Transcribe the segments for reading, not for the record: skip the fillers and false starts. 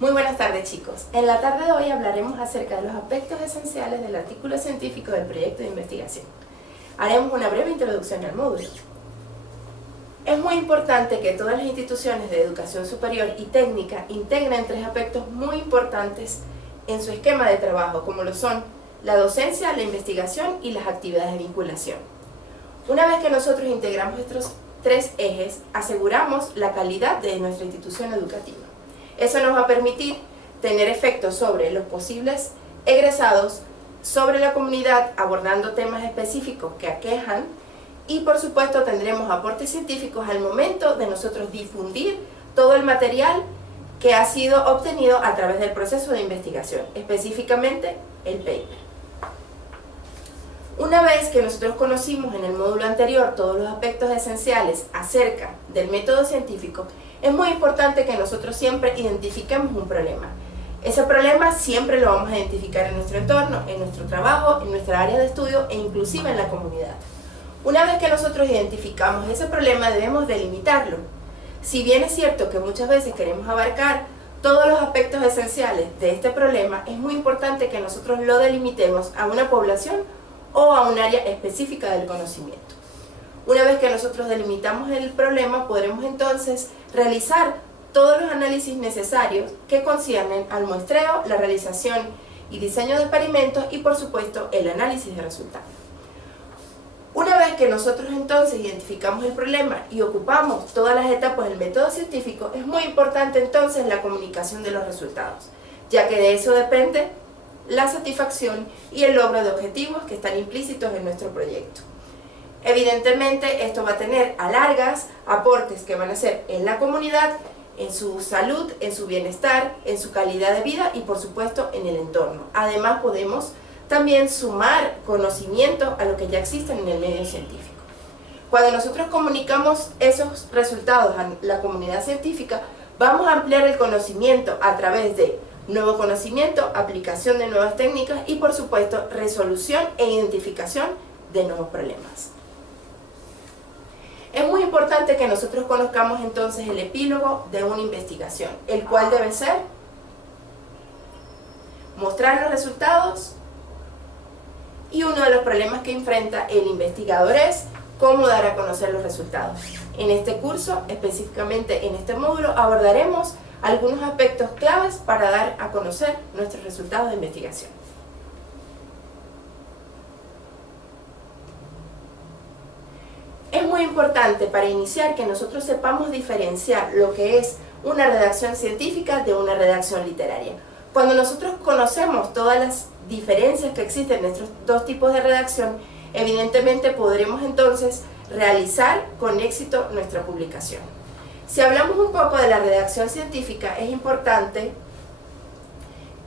Muy buenas tardes, chicos. En la tarde de hoy hablaremos acerca de los aspectos esenciales del artículo científico del proyecto de investigación. Haremos una breve introducción al módulo. Es muy importante que todas las instituciones de educación superior y técnica integren tres aspectos muy importantes en su esquema de trabajo, como lo son la docencia, la investigación y las actividades de vinculación. Una vez que nosotros integramos estos tres ejes, aseguramos la calidad de nuestra institución educativa. Eso nos va a permitir tener efectos sobre los posibles egresados, sobre la comunidad, abordando temas específicos que aquejan, y por supuesto tendremos aportes científicos al momento de nosotros difundir todo el material que ha sido obtenido a través del proceso de investigación, específicamente el paper. Una vez que nosotros conocimos en el módulo anterior todos los aspectos esenciales acerca del método científico, es muy importante que nosotros siempre identifiquemos un problema. Ese problema siempre lo vamos a identificar en nuestro entorno, en nuestro trabajo, en nuestra área de estudio e inclusive en la comunidad. Una vez que nosotros identificamos ese problema, debemos delimitarlo. Si bien es cierto que muchas veces queremos abarcar todos los aspectos esenciales de este problema, es muy importante que nosotros lo delimitemos a una población o a un área específica del conocimiento. Una vez que nosotros delimitamos el problema, podremos entonces realizar todos los análisis necesarios que conciernen al muestreo, la realización y diseño de experimentos y por supuesto el análisis de resultados. Una vez que nosotros entonces identificamos el problema y ocupamos todas las etapas del método científico, es muy importante entonces la comunicación de los resultados, ya que de eso depende la satisfacción y el logro de objetivos que están implícitos en nuestro proyecto. Evidentemente esto va a tener a largas aportes que van a ser en la comunidad, en su salud, en su bienestar, en su calidad de vida y por supuesto en el entorno. Además podemos también sumar conocimiento a lo que ya existe en el medio científico. Cuando nosotros comunicamos esos resultados a la comunidad científica, vamos a ampliar el conocimiento a través de nuevo conocimiento, aplicación de nuevas técnicas y por supuesto resolución e identificación de nuevos problemas. Es muy importante que nosotros conozcamos entonces el epílogo de una investigación, el cual debe ser mostrar los resultados, y uno de los problemas que enfrenta el investigador es cómo dar a conocer los resultados. En este curso, específicamente en este módulo, abordaremos algunos aspectos claves para dar a conocer nuestros resultados de investigación. Es muy importante para iniciar que nosotros sepamos diferenciar lo que es una redacción científica de una redacción literaria. Cuando nosotros conocemos todas las diferencias que existen en estos dos tipos de redacción, evidentemente podremos entonces realizar con éxito nuestra publicación. Si hablamos un poco de la redacción científica, es importante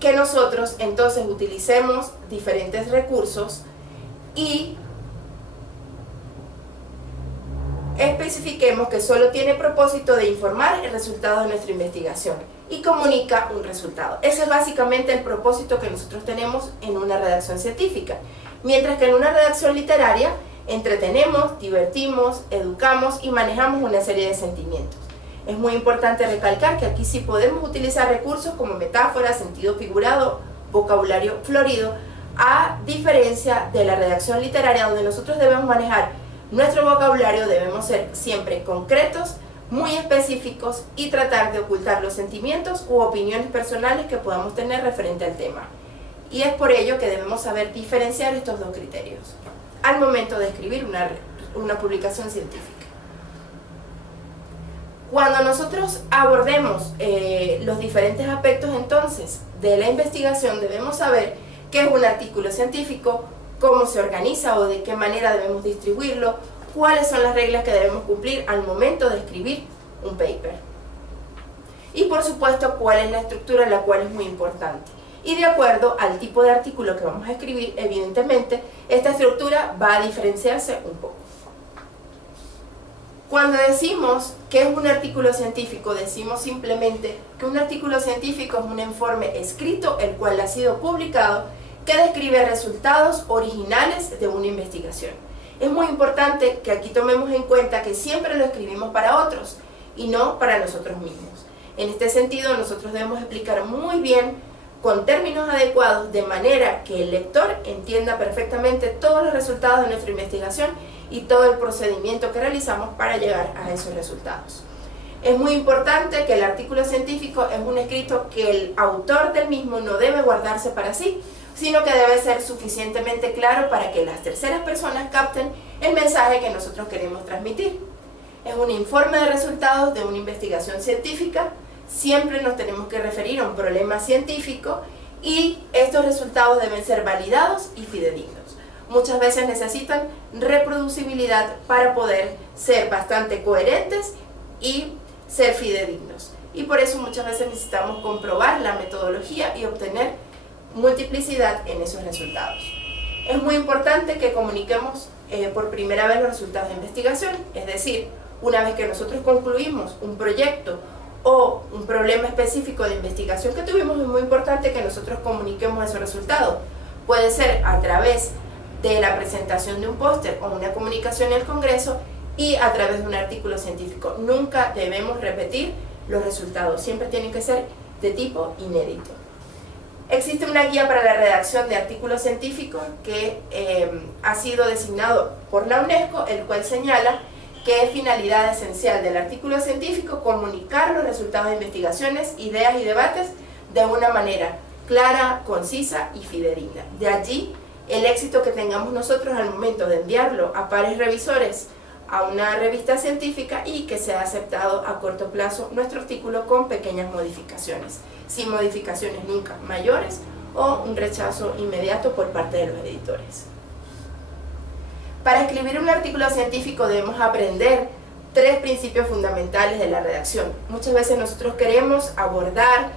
que nosotros entonces utilicemos diferentes recursos y especifiquemos que solo tiene propósito de informar el resultado de nuestra investigación y comunica un resultado. Ese es básicamente el propósito que nosotros tenemos en una redacción científica. Mientras que en una redacción literaria entretenemos, divertimos, educamos y manejamos una serie de sentimientos. Es muy importante recalcar que aquí sí podemos utilizar recursos como metáforas, sentido figurado, vocabulario florido, a diferencia de la redacción literaria donde nosotros debemos manejar nuestro vocabulario, debemos ser siempre concretos, muy específicos y tratar de ocultar los sentimientos u opiniones personales que podamos tener referente al tema. Y es por ello que debemos saber diferenciar estos dos criterios al momento de escribir una publicación científica. Cuando nosotros abordemos los diferentes aspectos entonces de la investigación, debemos saber qué es un artículo científico, cómo se organiza o de qué manera debemos distribuirlo, cuáles son las reglas que debemos cumplir al momento de escribir un paper. Y por supuesto, cuál es la estructura, la cual es muy importante. Y de acuerdo al tipo de artículo que vamos a escribir, evidentemente, esta estructura va a diferenciarse un poco. Cuando decimos que es un artículo científico, decimos simplemente que un artículo científico es un informe escrito, el cual ha sido publicado, que describe resultados originales de una investigación. Es muy importante que aquí tomemos en cuenta que siempre lo escribimos para otros y no para nosotros mismos. En este sentido, nosotros debemos explicar muy bien, con términos adecuados, de manera que el lector entienda perfectamente todos los resultados de nuestra investigación y todo el procedimiento que realizamos para llegar a esos resultados. Es muy importante que el artículo científico es un escrito que el autor del mismo no debe guardarse para sí, sino que debe ser suficientemente claro para que las terceras personas capten el mensaje que nosotros queremos transmitir. Es un informe de resultados de una investigación científica. Siempre nos tenemos que referir a un problema científico y estos resultados deben ser validados y fidedignos. Muchas veces necesitan reproducibilidad para poder ser bastante coherentes y ser fidedignos. Y por eso muchas veces necesitamos comprobar la metodología y obtener multiplicidad en esos resultados. Es muy importante que comuniquemos por primera vez los resultados de investigación, es decir, una vez que nosotros concluimos un proyecto o un problema específico de investigación que tuvimos, es muy importante que nosotros comuniquemos esos resultados. Puede ser a través de la presentación de un póster o una comunicación en el Congreso y a través de un artículo científico. Nunca debemos repetir los resultados, siempre tienen que ser de tipo inédito. Existe una guía para la redacción de artículos científicos que ha sido designado por la UNESCO, el cual señala que es finalidad esencial del artículo científico comunicar los resultados de investigaciones, ideas y debates de una manera clara, concisa y fidedigna. De allí el éxito que tengamos nosotros al momento de enviarlo a pares revisores a una revista científica y que sea aceptado a corto plazo nuestro artículo con pequeñas modificaciones, sin modificaciones nunca mayores o un rechazo inmediato por parte de los editores. Para escribir un artículo científico debemos aprender 3 principios fundamentales de la redacción. Muchas veces nosotros queremos abordar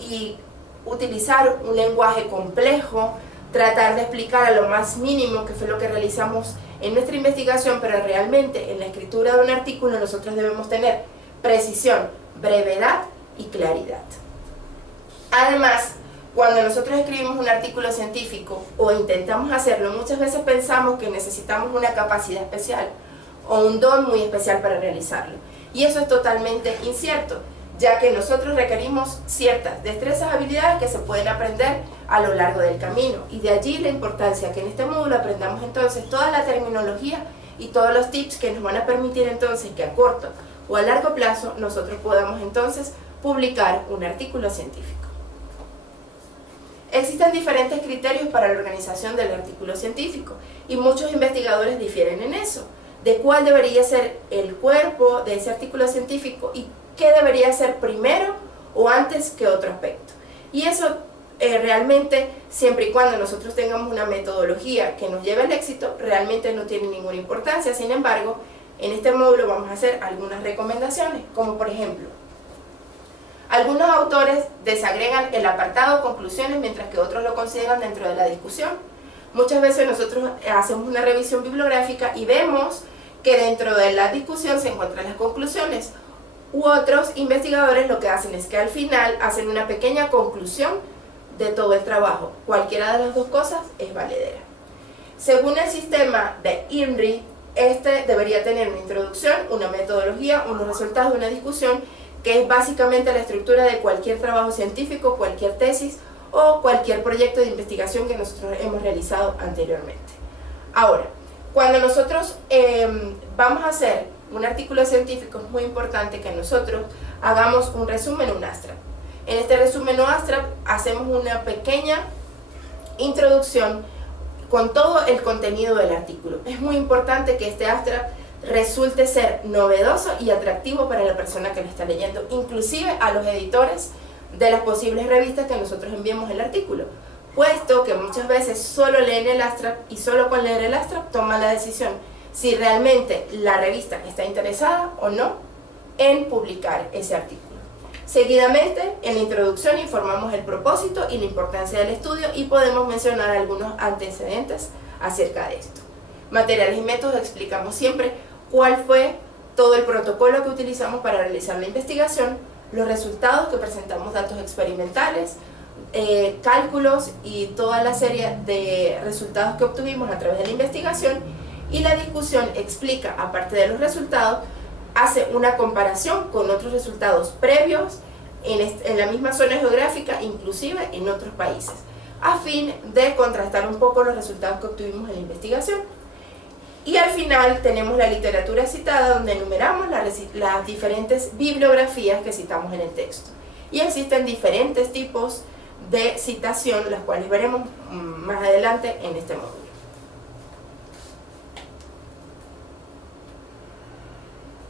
y utilizar un lenguaje complejo, tratar de explicar a lo más mínimo, que fue lo que realizamos en nuestra investigación, pero realmente en la escritura de un artículo nosotros debemos tener precisión, brevedad y claridad. Además, cuando nosotros escribimos un artículo científico o intentamos hacerlo, muchas veces pensamos que necesitamos una capacidad especial o un don muy especial para realizarlo. Y eso es totalmente incierto, ya que nosotros requerimos ciertas destrezas, habilidades que se pueden aprender a lo largo del camino. Y de allí la importancia que en este módulo aprendamos entonces toda la terminología y todos los tips que nos van a permitir entonces que a corto o a largo plazo nosotros podamos entonces publicar un artículo científico. Existen diferentes criterios para la organización del artículo científico y muchos investigadores difieren en eso, de cuál debería ser el cuerpo de ese artículo científico y qué debería ser primero o antes que otro aspecto. Y eso realmente, siempre y cuando nosotros tengamos una metodología que nos lleve al éxito, realmente no tiene ninguna importancia. Sin embargo, en este módulo vamos a hacer algunas recomendaciones, como por ejemplo, algunos autores desagregan el apartado conclusiones mientras que otros lo consideran dentro de la discusión. Muchas veces nosotros hacemos una revisión bibliográfica y vemos que dentro de la discusión se encuentran las conclusiones. U otros investigadores lo que hacen es que al final hacen una pequeña conclusión de todo el trabajo. Cualquiera de las dos cosas es valedera. Según el sistema de INRI, este debería tener una introducción, una metodología, unos resultados de una discusión, que es básicamente la estructura de cualquier trabajo científico, cualquier tesis o cualquier proyecto de investigación que nosotros hemos realizado anteriormente. Ahora, cuando nosotros vamos a hacer un artículo científico, es muy importante que nosotros hagamos un resumen, un abstract. En este resumen o abstract hacemos una pequeña introducción con todo el contenido del artículo. Es muy importante que este abstract resulte ser novedoso y atractivo para la persona que lo está leyendo, inclusive a los editores de las posibles revistas que nosotros enviemos el artículo, puesto que muchas veces solo leen el abstract y solo con leer el abstract toman la decisión si realmente la revista está interesada o no en publicar ese artículo. Seguidamente, en la introducción informamos el propósito y la importancia del estudio y podemos mencionar algunos antecedentes acerca de esto. Materiales y métodos, explicamos siempre cuál fue todo el protocolo que utilizamos para realizar la investigación, los resultados que presentamos, datos experimentales, cálculos y toda la serie de resultados que obtuvimos a través de la investigación, y la discusión explica, aparte de los resultados, hace una comparación con otros resultados previos en la misma zona geográfica, inclusive en otros países, a fin de contrastar un poco los resultados que obtuvimos en la investigación. Y al final tenemos la literatura citada, donde enumeramos las diferentes bibliografías que citamos en el texto. Y existen diferentes tipos de citación, las cuales veremos más adelante en este módulo.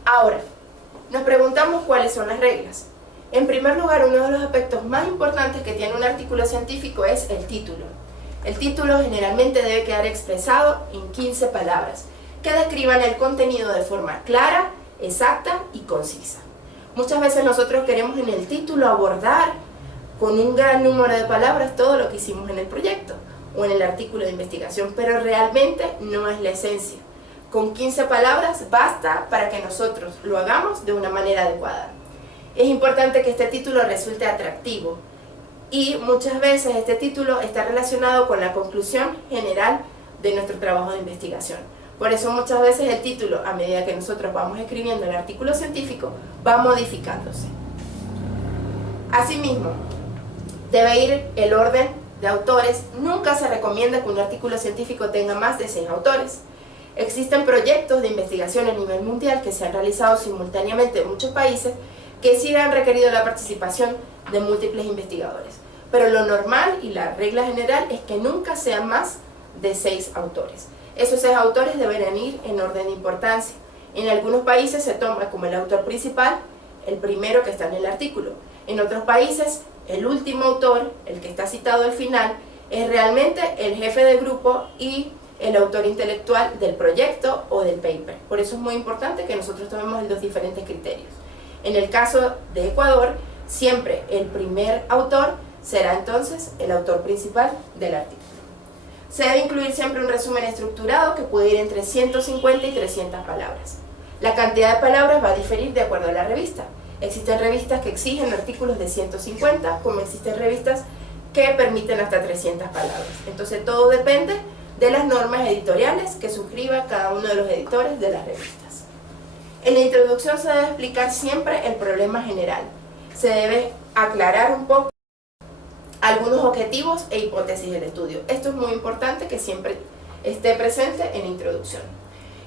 Ahora, nos preguntamos cuáles son las reglas. En primer lugar, uno de los aspectos más importantes que tiene un artículo científico es el título. El título generalmente debe quedar expresado en 15 palabras, que describan el contenido de forma clara, exacta y concisa. Muchas veces nosotros queremos en el título abordar con un gran número de palabras todo lo que hicimos en el proyecto o en el artículo de investigación, pero realmente no es la esencia. Con 15 palabras basta para que nosotros lo hagamos de una manera adecuada. Es importante que este título resulte atractivo y muchas veces este título está relacionado con la conclusión general de nuestro trabajo de investigación. Por eso muchas veces el título, a medida que nosotros vamos escribiendo el artículo científico, va modificándose. Asimismo, debe ir el orden de autores. Nunca se recomienda que un artículo científico tenga más de 6 autores. Existen proyectos de investigación a nivel mundial que se han realizado simultáneamente en muchos países que sí han requerido la participación de múltiples investigadores. Pero lo normal y la regla general es que nunca sean más de 6 autores. Esos 6 autores deberán ir en orden de importancia. En algunos países se toma como el autor principal el primero que está en el artículo. En otros países, el último autor, el que está citado al final, es realmente el jefe del grupo y el autor intelectual del proyecto o del paper. Por eso es muy importante que nosotros tomemos los diferentes criterios. En el caso de Ecuador, siempre el primer autor será entonces el autor principal del artículo. Se debe incluir siempre un resumen estructurado que puede ir entre 150 y 300 palabras. La cantidad de palabras va a diferir de acuerdo a la revista. Existen revistas que exigen artículos de 150, como existen revistas que permiten hasta 300 palabras. Entonces todo depende de las normas editoriales que suscriba cada uno de los editores de las revistas. En la introducción se debe explicar siempre el problema general. Se debe aclarar un poco algunos objetivos e hipótesis del estudio. Esto es muy importante que siempre esté presente en la introducción.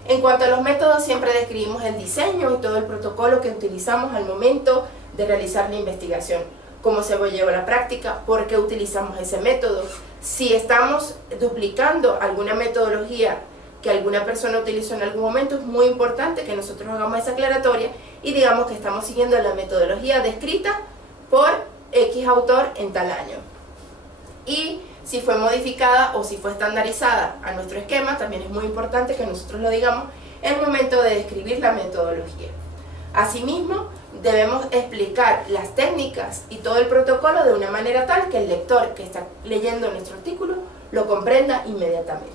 En cuanto a los métodos, siempre describimos el diseño y todo el protocolo que utilizamos al momento de realizar la investigación. Cómo se lleva a la práctica, por qué utilizamos ese método. Si estamos duplicando alguna metodología que alguna persona utilizó en algún momento, es muy importante que nosotros hagamos esa aclaratoria y digamos que estamos siguiendo la metodología descrita por X autor en tal año. Y si fue modificada o si fue estandarizada a nuestro esquema, también es muy importante que nosotros lo digamos en el momento de describir la metodología. Asimismo, debemos explicar las técnicas y todo el protocolo de una manera tal que el lector que está leyendo nuestro artículo lo comprenda inmediatamente.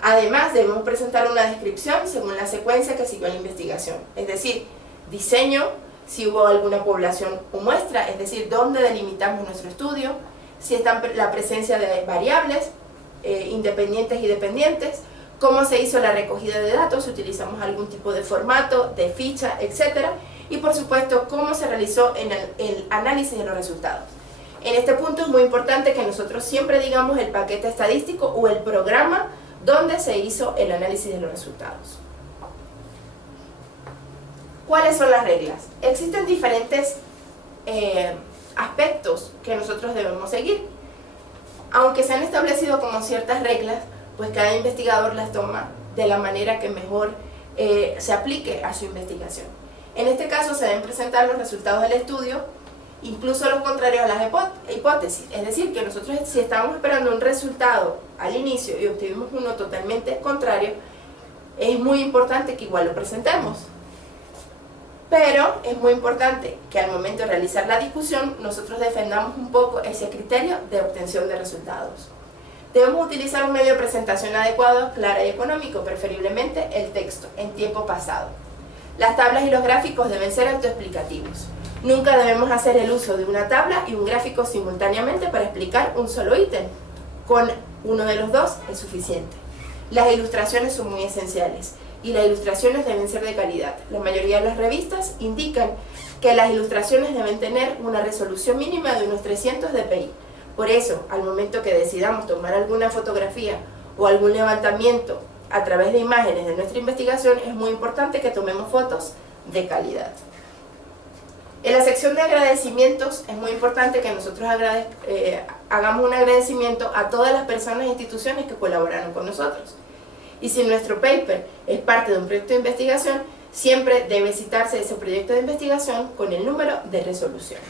Además, debemos presentar una descripción según la secuencia que siguió la investigación, es decir, diseño, si hubo alguna población o muestra, es decir, dónde delimitamos nuestro estudio, si está la presencia de variables independientes y dependientes, cómo se hizo la recogida de datos, si utilizamos algún tipo de formato, de ficha, etc. Y por supuesto, cómo se realizó en el análisis de los resultados. En este punto es muy importante que nosotros siempre digamos el paquete estadístico o el programa donde se hizo el análisis de los resultados. ¿Cuáles son las reglas? Existen diferentes aspectos que nosotros debemos seguir. Aunque se han establecido como ciertas reglas, pues cada investigador las toma de la manera que mejor se aplique a su investigación. En este caso se deben presentar los resultados del estudio, incluso los contrarios a las hipótesis. Es decir, que nosotros si estábamos esperando un resultado al inicio y obtuvimos uno totalmente contrario, es muy importante que igual lo presentemos. Pero es muy importante que al momento de realizar la discusión nosotros defendamos un poco ese criterio de obtención de resultados. Debemos utilizar un medio de presentación adecuado, claro y económico, preferiblemente el texto en tiempo pasado. Las tablas y los gráficos deben ser autoexplicativos. Nunca debemos hacer el uso de una tabla y un gráfico simultáneamente para explicar un solo ítem. Con uno de los dos es suficiente. Las ilustraciones son muy esenciales y las ilustraciones deben ser de calidad. La mayoría de las revistas indican que las ilustraciones deben tener una resolución mínima de unos 300 dpi. Por eso, al momento que decidamos tomar alguna fotografía o algún levantamiento a través de imágenes de nuestra investigación, es muy importante que tomemos fotos de calidad. En la sección de agradecimientos es muy importante que nosotros hagamos un agradecimiento a todas las personas e instituciones que colaboraron con nosotros. Y si nuestro paper es parte de un proyecto de investigación, siempre debe citarse ese proyecto de investigación con el número de resolución.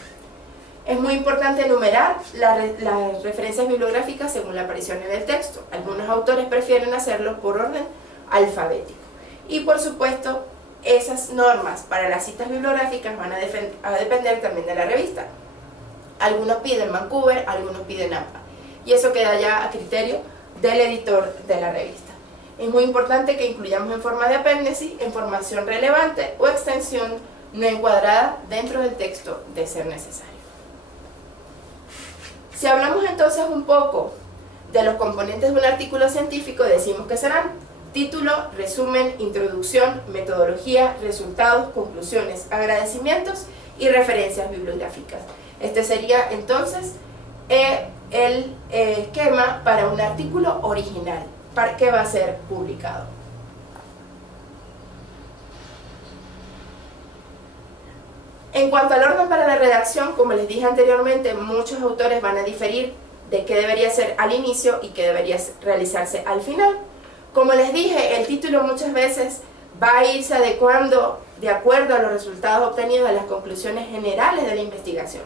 Es muy importante enumerar las referencias bibliográficas según la aparición en el texto. Algunos autores prefieren hacerlo por orden alfabético. Y por supuesto, esas normas para las citas bibliográficas van a depender también de la revista. Algunos piden Vancouver, algunos piden APA. Y eso queda ya a criterio del editor de la revista. Es muy importante que incluyamos en forma de apéndice información relevante o extensión no encuadrada dentro del texto de ser necesario. Si hablamos entonces un poco de los componentes de un artículo científico, decimos que serán título, resumen, introducción, metodología, resultados, conclusiones, agradecimientos y referencias bibliográficas. Este sería entonces el esquema para un artículo original, para que va a ser publicado. En cuanto al orden para la redacción, como les dije anteriormente, muchos autores van a diferir de qué debería ser al inicio y qué debería realizarse al final. Como les dije, el título muchas veces va a irse adecuando de acuerdo a los resultados obtenidos de las conclusiones generales de la investigación.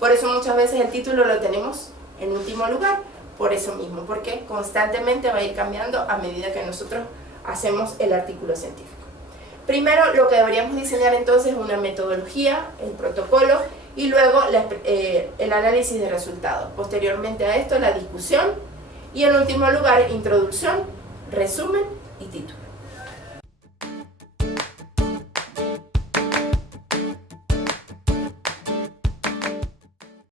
Por eso muchas veces el título lo tenemos en último lugar, por eso mismo, porque constantemente va a ir cambiando a medida que nosotros hacemos el artículo científico. Primero, lo que deberíamos diseñar entonces es una metodología, el protocolo, y luego el análisis de resultados. Posteriormente a esto, la discusión, y en último lugar, introducción, resumen y título.